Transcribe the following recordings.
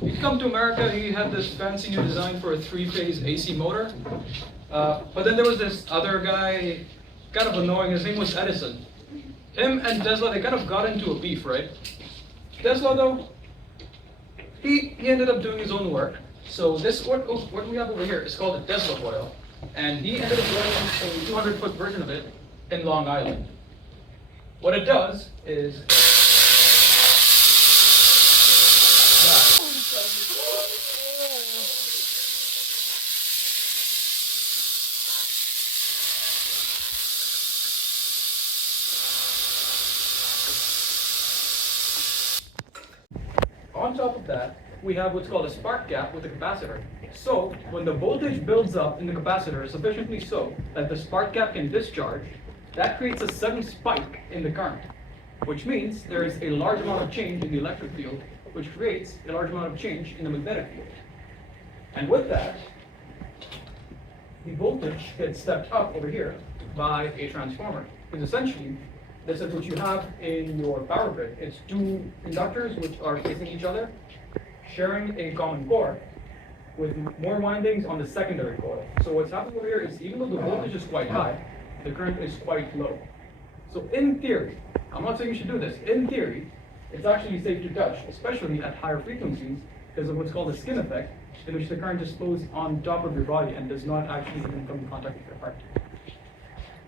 He'd come to America, he had this fancy new design for a 3-phase AC motor. But then there was this other guy, kind of annoying, his name was Edison. Him and Tesla, they kind of got into a beef, right? Tesla though, he ended up doing his own work. So this, what we have over here is called the Tesla Coil. And he ended up running a 200-foot version of it in Long Island. What it does is, on top of that, we have what's called a spark gap with the capacitor. So, when the voltage builds up in the capacitor sufficiently so that the spark gap can discharge, that creates a sudden spike in the current, which means there is a large amount of change in the electric field, which creates a large amount of change in the magnetic field. And with that, the voltage gets stepped up over here by a transformer. Because essentially, this is what you have in your power grid. It's two conductors which are facing each other, sharing a common core, with more windings on the secondary coil. So what's happening over here is, even though the voltage is quite high, the current is quite low. So in theory, I'm not saying you should do this, in theory, it's actually safe to touch, especially at higher frequencies, because of what's called the skin effect, in which the current just flows on top of your body and does not actually even come in contact with your heart.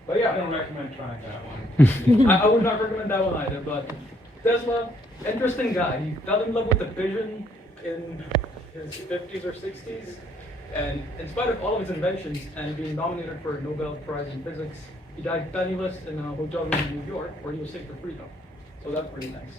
But yeah, I don't recommend trying that one. I would not recommend that one either, but Tesla, interesting guy. He fell in love with the vision in his 50s or 60s, and in spite of all of his inventions and being nominated for a Nobel Prize in Physics, he died penniless in a hotel room in New York, where he was sick for freedom. So that's pretty nice.